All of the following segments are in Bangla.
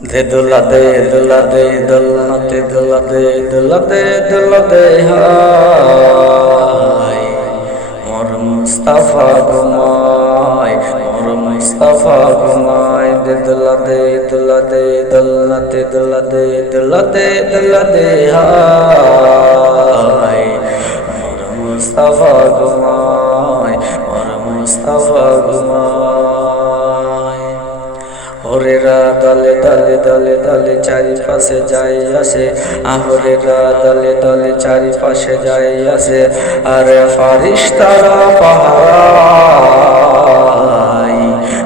দে দোলা দে দোলা দে দোলনাতে দোলা দে দোলা দে দোলা দে হায় মোর মুস্তাফা ঘুমায় মোর মুস্তাফা ঘুমায় দে দোলা দে দোলা দে দোলনাতে দোলা দে দোলা দে দোলা দে হায় মোর মুস্তাফা ঘুমায় মোর মুস্তাফা ঘুমায় হরেরা দলে দলে দলে দলে চারিপাশে যাই আসে আহরেরা দলে দলে চারিপাশে যাই আসে আরে ফারিস্তারা পাহারায়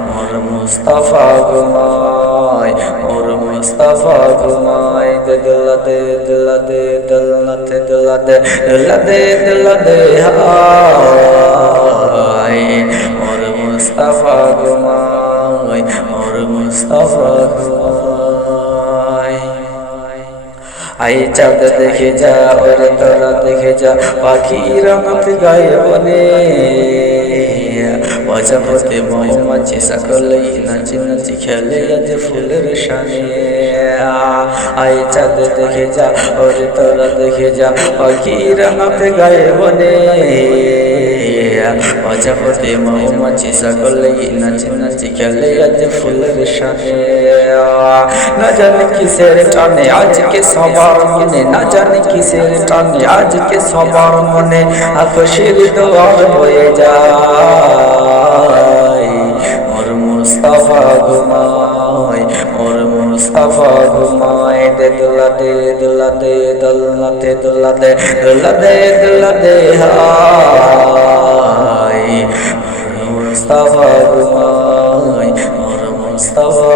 মোর মুস্তাফা ঘুমায় মোর মুস্তাফা ঘুমায় দে দোলা দে দোলা দে দোলনাতে দোলা দে দোলা দে দোলা দে হায় মোর মুস্তাফা ঘুমায় মোর মুস্তাফা ঘুমায় আই চাঁদ দেখে যা ওরে তোরা দেখে যা পাখিরা নাচ গায়ে বনে প্রজাপতি মৌমাছি সকলেই নাচি নাচি খেলে আজ ফুলের শানে আই চাঁদ দেখে যা ওরে তোরা দেখে যা পাখিরা নাচ গায়ে বনে প্রজাপতি মৌমাছি সকলেই নাচি নাচি খেলে আজ ফুলের শানে না জানি কিসের টানে আজকে সবার মনে না জানি কিসের টানে আজকে সবার মনে আকাশের দোয়ার হয়ে যায় মোর মুস্তাফা ঘুমায় মোর মুস্তাফা ঘুমায় দে দোলা দে দোলা দে দোলনাতে দোলা দে দোলা দে দোলা দে হায় মোর মুস্তাফা ঘুমায় মোর মুস্তাফা